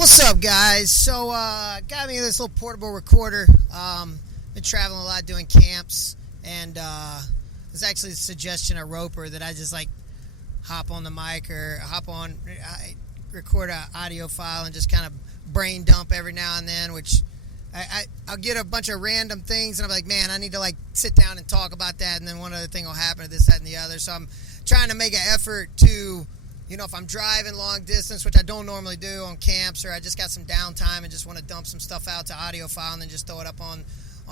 What's up, guys? So, got me this little portable recorder. Been traveling a lot doing camps, and there's actually a suggestion of Roper that I just hop on the mic or I record an audio file and just kind of brain dump every now and then, which I'll get a bunch of random things, and I'm like, man, I need to sit down and talk about that, and then one other thing will happen, this, that, and the other. So I'm trying to make an effort to, if I'm driving long distance, which I don't normally do on camps, or I just got some downtime and just want to dump some stuff out to audio file and then just throw it up on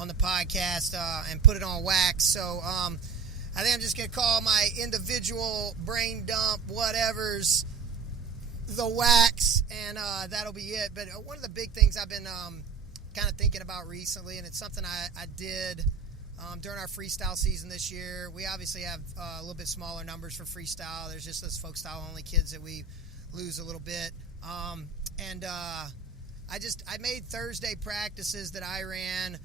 the podcast and put it on wax. So I think I'm just going to call my individual brain dump whatever's the wax, and that'll be it. But one of the big things I've been kind of thinking about recently, and it's something I did during our freestyle season this year. We obviously have a little bit smaller numbers for freestyle. There's just those folk style only kids that we lose a little bit. I made Thursday practices that I ran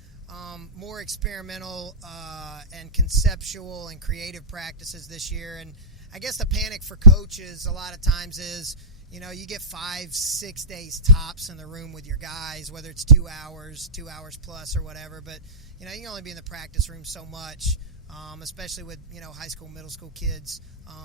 more experimental and conceptual and creative practices this year. And I guess the panic for coaches a lot of times is, you get 5-6 days tops in the room with your guys, whether it's 2 hours plus or whatever. But, you can only be in the practice room so much, especially with, high school, middle school kids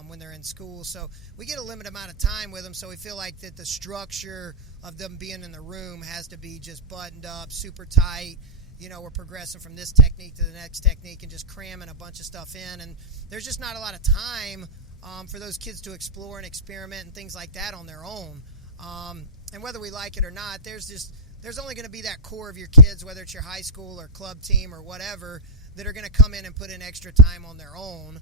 when they're in school. So we get a limited amount of time with them, so we feel like that the structure of them being in the room has to be just buttoned up, super tight. We're progressing from this technique to the next technique and just cramming a bunch of stuff in. And there's just not a lot of time for those kids to explore and experiment and things like that on their own. And whether we like it or not, there's only going to be that core of your kids, whether it's your high school or club team or whatever, that are going to come in and put in extra time on their own,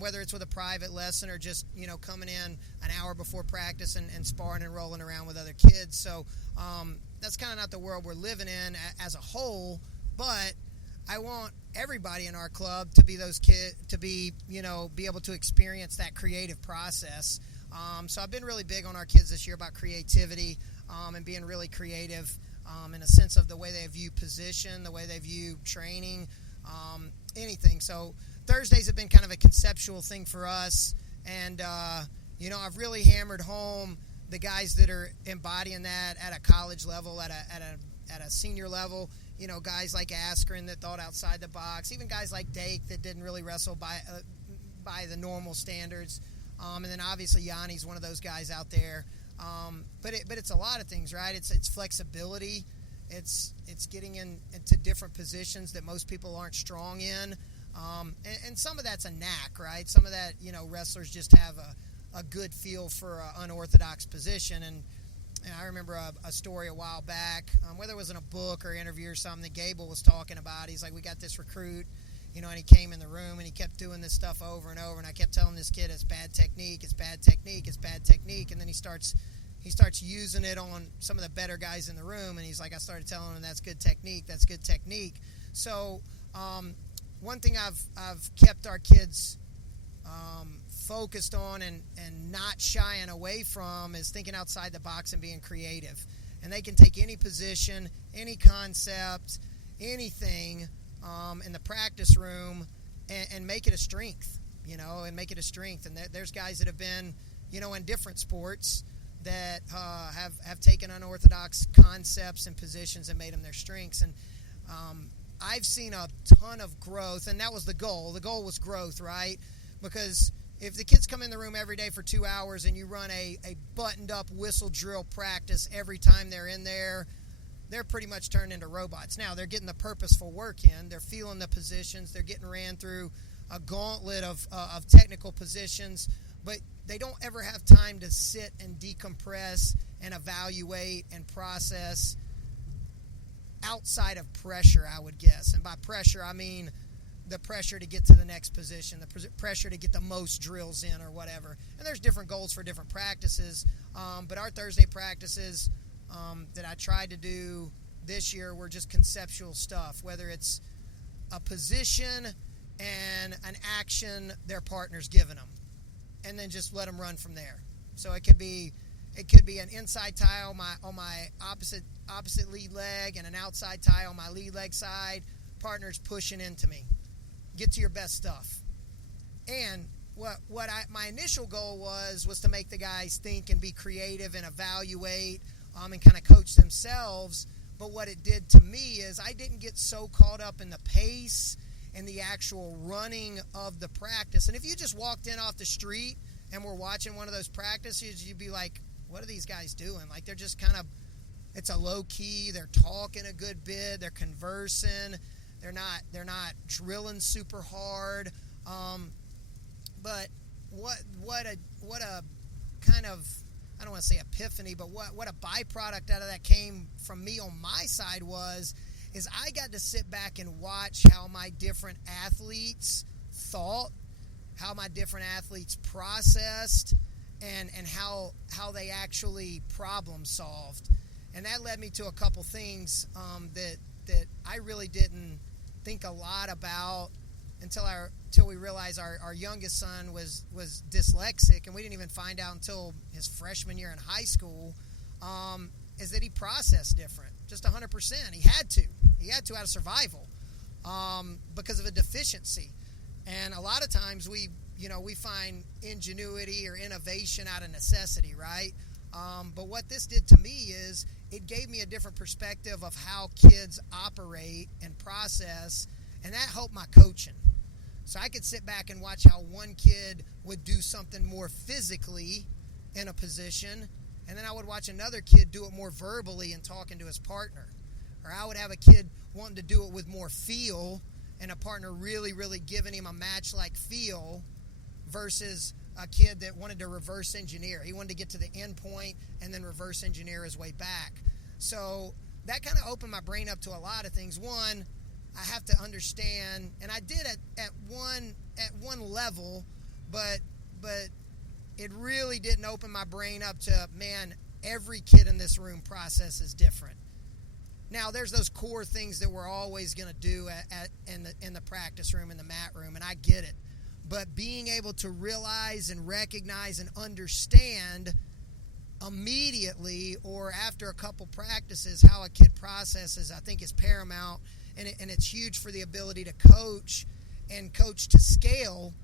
whether it's with a private lesson or just, coming in an hour before practice and sparring and rolling around with other kids. So that's kind of not the world we're living in as a whole, but I want everybody in our club to be those kids, to be, be able to experience that creative process. So I've been really big on our kids this year about creativity and being really creative in a sense of the way they view position, the way they view training, anything. So Thursdays have been kind of a conceptual thing for us. And, I've really hammered home the guys that are embodying that at a college level, at a senior level. Guys like Askren that thought outside the box, even guys like Dake that didn't really wrestle by the normal standards. And then obviously Yanni's one of those guys out there. But it's a lot of things, right? It's flexibility. It's getting into different positions that most people aren't strong in. And some of that's a knack, right? Some of that, wrestlers just have a good feel for an unorthodox position. And I remember a story a while back, whether it was in a book or interview or something that Gable was talking about. He's like, we got this recruit, and he came in the room and he kept doing this stuff over and over. And I kept telling this kid, it's bad technique, it's bad technique, it's bad technique. And then he starts using it on some of the better guys in the room. And he's like, I started telling him that's good technique, that's good technique. So one thing I've kept our kids focused on and not shying away from is thinking outside the box and being creative. And they can take any position, any concept, anything in the practice room and make it a strength, and make it a strength. And there's guys that have been, in different sports that have taken unorthodox concepts and positions and made them their strengths. And I've seen a ton of growth, and that was the goal. The goal was growth, right? Because if the kids come in the room every day for 2 hours and you run a buttoned-up whistle drill practice every time they're in there, they're pretty much turned into robots. Now, they're getting the purposeful work in. They're feeling the positions. They're getting ran through a gauntlet of technical positions, but they don't ever have time to sit and decompress and evaluate and process outside of pressure, I would guess. And by pressure, I mean the pressure to get to the next position, the pressure to get the most drills in or whatever. And there's different goals for different practices. But our Thursday practices that I tried to do this year were just conceptual stuff, whether it's a position and an action their partner's given them, and then just let them run from there. So it could be an inside tie on my opposite lead leg and an outside tie on my lead leg side. Partner's pushing into me. Get to your best stuff. And my initial goal was to make the guys think and be creative and evaluate and kind of coach themselves. But what it did to me is I didn't get so caught up in the pace and the actual running of the practice. And if you just walked in off the street and were watching one of those practices, you'd be like, what are these guys doing? Like, they're just kind of, it's a low key, they're talking a good bit, they're conversing, they're not drilling super hard. But what a kind of, I don't want to say epiphany, but what a byproduct out of that came from me on my side is I got to sit back and watch how my different athletes thought, how my different athletes processed, and how they actually problem solved. And that led me to a couple things that I really didn't think a lot about until we realized our youngest son was dyslexic, and we didn't even find out until his freshman year in high school, is that he processed different, just 100%. He had to out of survival, because of a deficiency. And a lot of times we find ingenuity or innovation out of necessity, right? But what this did to me is it gave me a different perspective of how kids operate and process, and that helped my coaching. So I could sit back and watch how one kid would do something more physically in a position, and then I would watch another kid do it more verbally and talking to his partner. Or I would have a kid wanting to do it with more feel, and a partner really, really giving him a match-like feel, versus a kid that wanted to reverse engineer. He wanted to get to the end point and then reverse engineer his way back. So that kind of opened my brain up to a lot of things. One, I have to understand, and I did at one level, but it really didn't open my brain up to, man, every kid in this room processes different. Now, there's those core things that we're always going to do in the practice room, in the mat room, and I get it. But being able to realize and recognize and understand immediately or after a couple practices how a kid processes, I think is paramount, and it's huge for the ability to coach and coach to scale,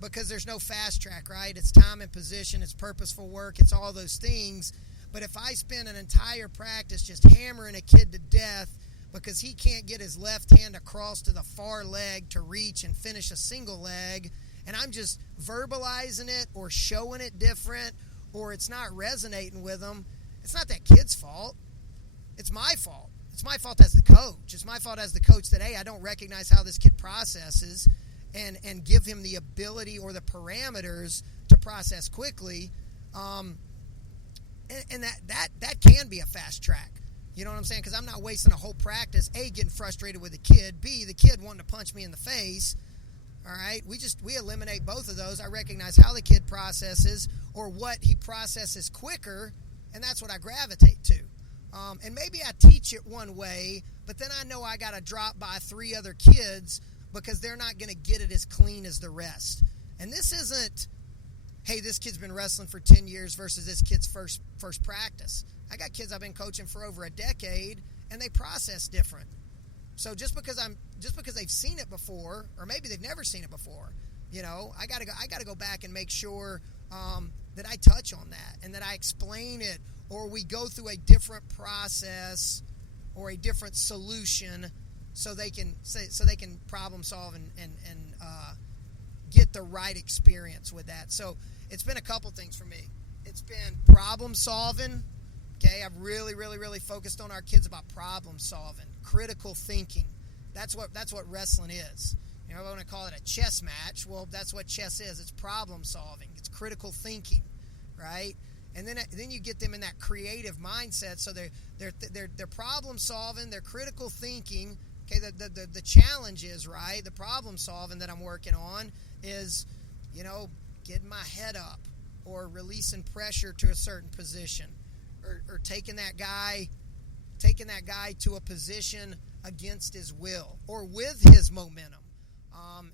because there's no fast track, right? It's time and position, it's purposeful work, it's all those things. But if I spend an entire practice just hammering a kid to death because he can't get his left hand across to the far leg to reach and finish a single leg, and I'm just verbalizing it or showing it different, or it's not resonating with them, it's not that kid's fault. It's my fault. It's my fault as the coach. It's my fault as the coach that, hey, I don't recognize how this kid processes and give him the ability or the parameters to process quickly. And that can be a fast track. You know what I'm saying? Because I'm not wasting a whole practice, A, getting frustrated with the kid, B, the kid wanting to punch me in the face. All right? We eliminate both of those. I recognize how the kid processes or what he processes quicker, and that's what I gravitate to. And maybe I teach it one way, but then I know I got to drop by 3 other kids because they're not going to get it as clean as the rest. And this isn't, hey, this kid's been wrestling for 10 years versus this kid's first practice. I got kids I've been coaching for over a decade, and they process different. So just because they've seen it before, or maybe they've never seen it before, I gotta go back and make sure that I touch on that and that I explain it, or we go through a different process or a different solution so they can problem solve and get the right experience with that. So it's been a couple things for me. It's been problem solving. Okay, I've really, really, really focused on our kids about problem solving, critical thinking. That's what wrestling is. I want to call it a chess match. Well, that's what chess is. It's problem solving. It's critical thinking, right? And then you get them in that creative mindset. So they're problem solving. They're critical thinking. Okay, the challenge is, right, the problem solving that I'm working on is, getting my head up or releasing pressure to a certain position or taking that guy to a position against his will or with his momentum,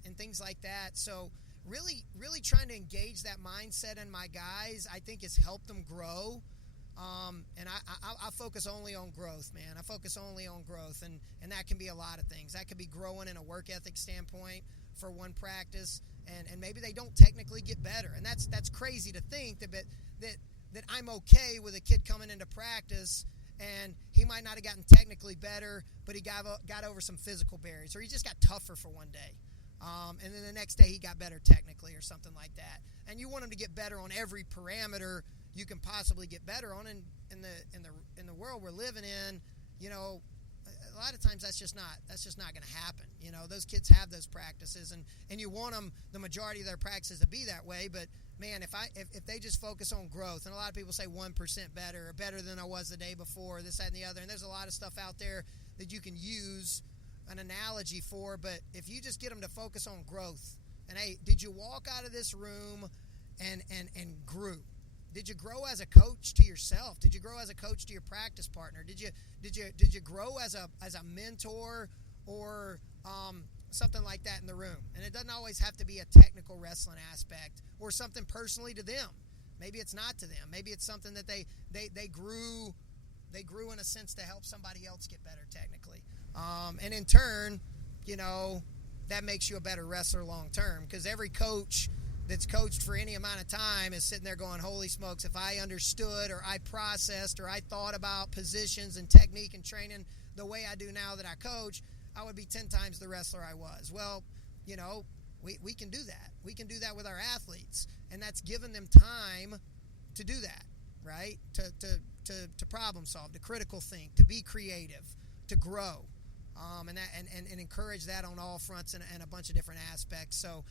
and things like that. So really, really trying to engage that mindset in my guys, I think has helped them grow. And I focus only on growth, man. I focus only on growth, and that can be a lot of things. That could be growing in a work ethic standpoint for one practice, and maybe they don't technically get better, and that's crazy to think that that I'm okay with a kid coming into practice and he might not have gotten technically better, but he got over some physical barriers, or he just got tougher for one day. And then the next day he got better technically or something like that. And you want him to get better on every parameter you can possibly get better on. In the world we're living in, a lot of times that's just not going to happen. Those kids have those practices, and you want them, the majority of their practices, to be that way. But man, if they just focus on growth, and a lot of people say 1% better, or better than I was the day before, this, that, and the other, and there's a lot of stuff out there that you can use an analogy for, but if you just get them to focus on growth, and hey, did you walk out of this room and grew? Did you grow as a coach to yourself? Did you grow as a coach to your practice partner? Did you grow as a mentor or something like that in the room? And it doesn't always have to be a technical wrestling aspect or something personally to them. Maybe it's not to them. Maybe it's something that they grew in a sense to help somebody else get better technically. And in turn, that makes you a better wrestler long term, because every coach that's coached for any amount of time is sitting there going, holy smokes, if I understood or I processed or I thought about positions and technique and training the way I do now that I coach, I would be 10 times the wrestler I was. Well, we can do that. We can do that with our athletes, and that's giving them time to do that, right? To problem solve, to critical think, to be creative, to grow, and encourage that on all fronts and a bunch of different aspects. So,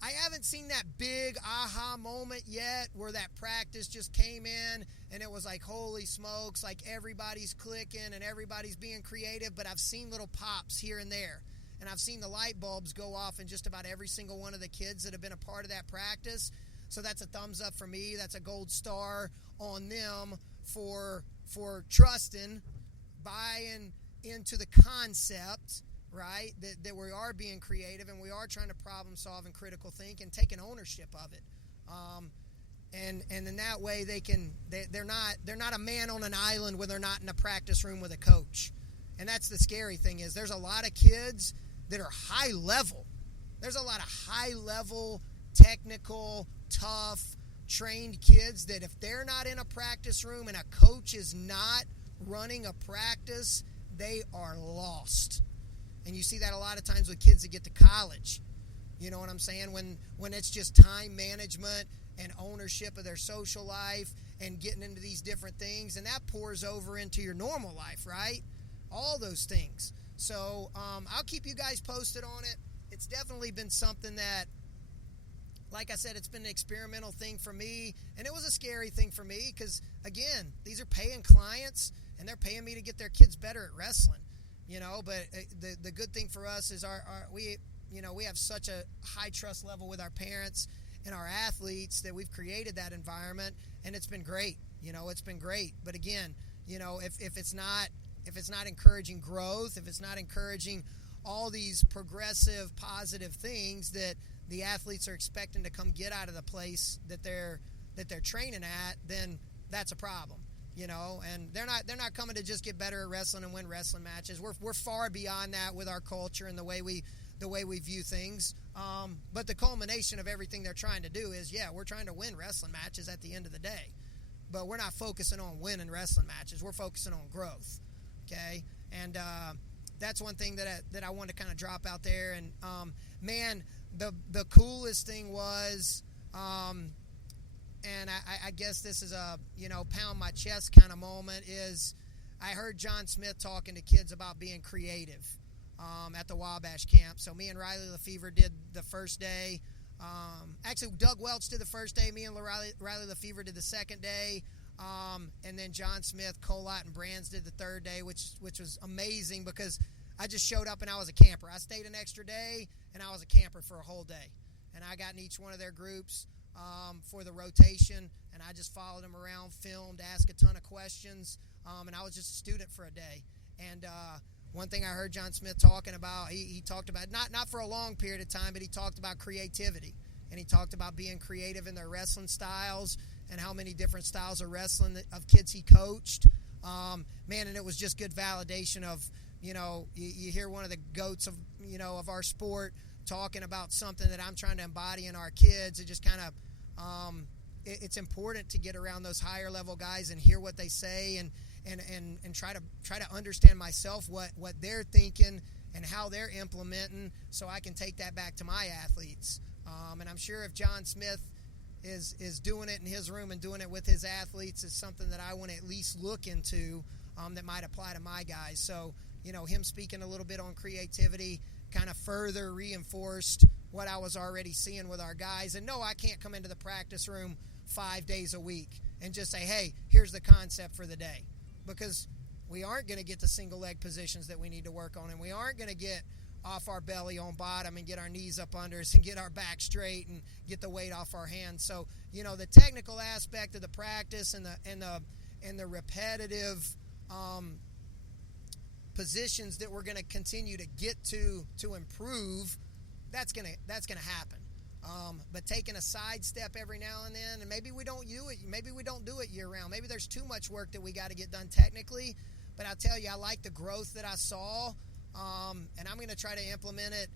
I haven't seen that big aha moment yet where that practice just came in and it was like, holy smokes, like everybody's clicking and everybody's being creative, but I've seen little pops here and there. And I've seen the light bulbs go off in just about every single one of the kids that have been a part of that practice. So that's a thumbs up for me. That's a gold star on them for trusting, buying into the concept, right, that we are being creative and we are trying to problem solve and critical think and taking ownership of it, and in that way they're not a man on an island when they're not in a practice room with a coach. And that's the scary thing, is there's a lot of kids that are high level. There's a lot of high level, technical, tough, trained kids that if they're not in a practice room and a coach is not running a practice, they are lost. And you see that a lot of times with kids that get to college. You know what I'm saying? When it's just time management and ownership of their social life and getting into these different things, and that pours over into your normal life, right? All those things. So I'll keep you guys posted on it. It's definitely been something that, like I said, it's been an experimental thing for me, and it was a scary thing for me because, again, these are paying clients, and they're paying me to get their kids better at wrestling. But the good thing for us is we have such a high trust level with our parents and our athletes that we've created that environment, and it's been great. It's been great. But again, if it's not encouraging growth, if it's not encouraging all these progressive, positive things that the athletes are expecting to come get out of the place that they're training at, then that's a problem. And they're not coming to just get better at wrestling and win wrestling matches. We're far beyond that with our culture and the way we view things. But the culmination of everything they're trying to do is, we're trying to win wrestling matches at the end of the day. But we're not focusing on winning wrestling matches. We're focusing on growth. Okay? And that's one thing that I want to kind of drop out there. And man, the coolest thing was. And I guess this is a, pound my chest kind of moment, is I heard John Smith talking to kids about being creative at the Wabash camp. So me and Riley Lefevre did the first day. Actually, Doug Welch did the first day. Me and Riley Lefevre did the second day. And then John Smith, Colott, and Brands did the third day, which was amazing because I just showed up and I was a camper. I stayed an extra day, and I was a camper for a whole day. And I got in each one of their groups for the rotation, and I just followed them around, filmed, asked a ton of questions, and I was just a student for a day. And one thing I heard John Smith talking about, he talked about, not for a long period of time, but he talked about creativity, and he talked about being creative in their wrestling styles and how many different styles of wrestling of kids he coached. Man, and it was just good validation of, you hear one of the goats of our sport talking about something that I'm trying to embody in our kids. It just kind of it's important to get around those higher level guys and hear what they say and try to understand myself what they're thinking and how they're implementing, so I can take that back to my athletes. And I'm sure if John Smith is doing it in his room and doing it with his athletes, is something that I want to at least look into that might apply to my guys. So, him speaking a little bit on creativity kind of further reinforced what I was already seeing with our guys. And no, I can't come into the practice room 5 days a week and just say, hey, here's the concept for the day, because we aren't going to get the single leg positions that we need to work on, and we aren't going to get off our belly on bottom and get our knees up under us and get our back straight and get the weight off our hands. So, the technical aspect of the practice and the repetitive positions that we're going to continue to get to improve, that's gonna happen. But taking a sidestep every now and then, and maybe we don't do it year round. Maybe there's too much work that we got to get done technically. But I'll tell you, I like the growth that I saw, and I'm going to try to implement it.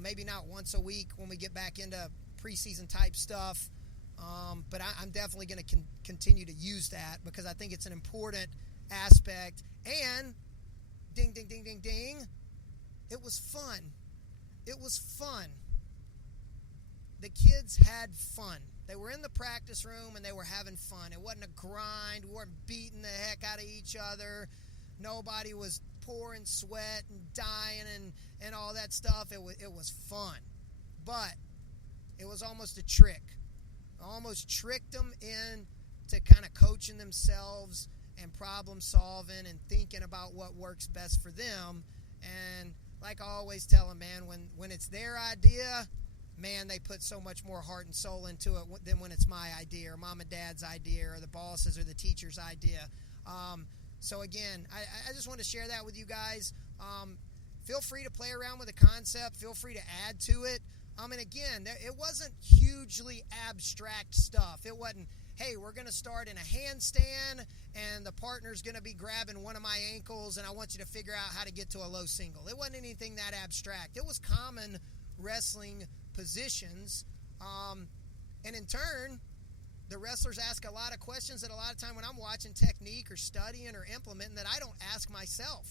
Maybe not once a week when we get back into preseason type stuff, but I'm definitely going to continue to use that, because I think it's an important aspect. And ding, ding, ding, ding, ding, it was fun. It was fun. The kids had fun. They were in the practice room and they were having fun. It wasn't a grind. We weren't beating the heck out of each other. Nobody was pouring sweat and dying and all that stuff. It was fun. But it was almost a trick. I almost tricked them into kind of coaching themselves and problem solving and thinking about what works best for them. And like I always tell them, man, when it's their idea, man, they put so much more heart and soul into it than when it's my idea or mom and dad's idea or the boss's or the teacher's idea. So again, I just want to share that with you guys. Feel free to play around with the concept. Feel free to add to it. And again, it wasn't hugely abstract stuff. It wasn't, hey, we're going to start in a handstand and the partner's going to be grabbing one of my ankles and I want you to figure out how to get to a low single. It wasn't anything that abstract. It was common wrestling positions. And in turn, the wrestlers ask a lot of questions that a lot of time when I'm watching technique or studying or implementing that I don't ask myself,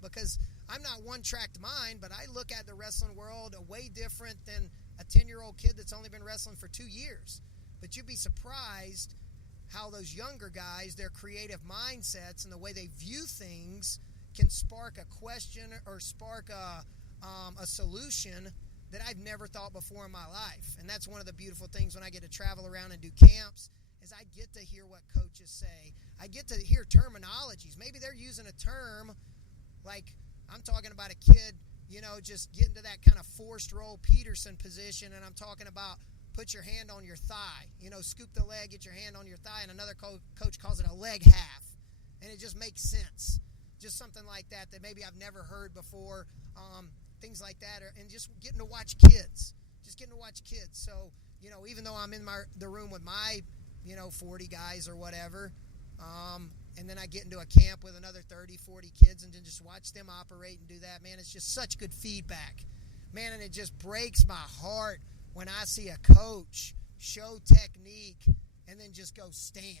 because I'm not one-tracked mind, but I look at the wrestling world a way different than a 10-year-old kid that's only been wrestling for 2 years. But you'd be surprised how those younger guys, their creative mindsets and the way they view things can spark a question or spark a solution that I've never thought before in my life. And that's one of the beautiful things when I get to travel around and do camps, is I get to hear what coaches say. I get to hear terminologies. Maybe they're using a term like I'm talking about a kid, just getting to that kind of forced roll Peterson position, and I'm talking about put your hand on your thigh, scoop the leg, get your hand on your thigh, and another coach calls it a leg half, and it just makes sense. Just something like that maybe I've never heard before, things like that, and just getting to watch kids. So, even though I'm in the room with my, 40 guys or whatever, and then I get into a camp with another 30, 40 kids and then just watch them operate and do that, man, it's just such good feedback. Man, and it just breaks my heart when I see a coach show technique and then just go stand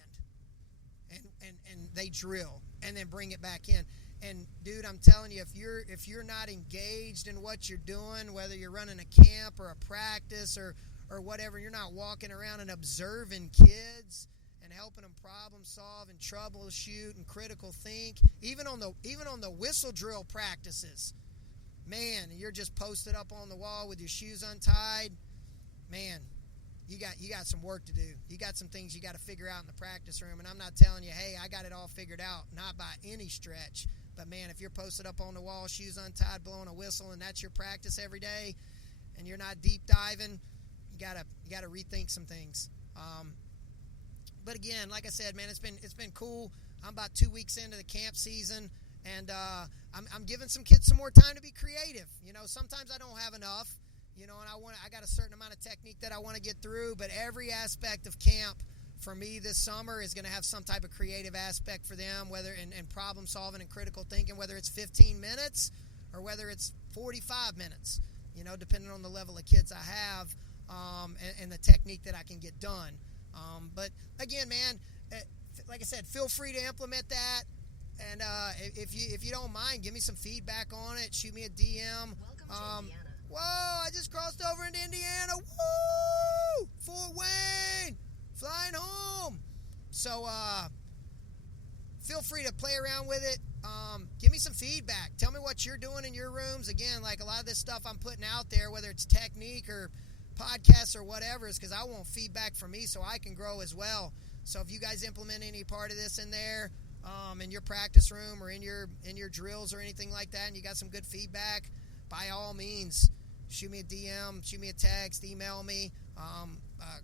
and they drill and then bring it back in. And dude, I'm telling you, if you're not engaged in what you're doing, whether you're running a camp or a practice or whatever, you're not walking around and observing kids and helping them problem solve and troubleshoot and critical think, even on the whistle drill practices, man, you're just posted up on the wall with your shoes untied, man, you got some work to do. You got some things you got to figure out in the practice room. And I'm not telling you, hey, I got it all figured out, not by any stretch. But man, if you're posted up on the wall, shoes untied, blowing a whistle, and that's your practice every day, and you're not deep diving, you gotta rethink some things. But again, like I said, man, it's been cool. I'm about 2 weeks into the camp season, and I'm giving some kids some more time to be creative. Sometimes I don't have enough, and I got a certain amount of technique that I want to get through. But every aspect of camp for me this summer is going to have some type of creative aspect for them, whether in problem solving and critical thinking, whether it's 15 minutes or whether it's 45 minutes, depending on the level of kids I have and the technique that I can get done. But again, man, like I said, feel free to implement that. And if you don't mind, give me some feedback on it. Shoot me a DM. Welcome to Indiana. Whoa, I just crossed over into Indiana. Woo! Fort Wayne! Flying home. So feel free to play around with it. Give me some feedback. Tell me what you're doing in your rooms. Again, like a lot of this stuff I'm putting out there, whether it's technique or podcasts or whatever, is because I want feedback from me so I can grow as well. So if you guys implement any part of this in there, in your practice room or in your drills or anything like that, and you got some good feedback, by all means, shoot me a DM, shoot me a text, email me,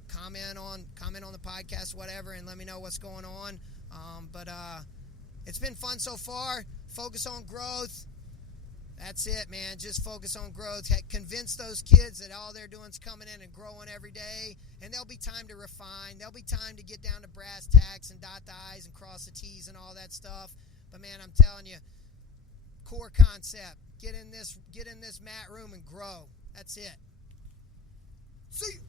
comment on the podcast, whatever, and let me know what's going on. But it's been fun so far. Focus on growth. That's it, man. Just focus on growth. Convince those kids that all they're doing is coming in and growing every day, and there'll be time to refine. There'll be time to get down to brass tacks and dot the I's and cross the T's and all that stuff. But, man, I'm telling you, core concept. Get in this mat room and grow. That's it. See you.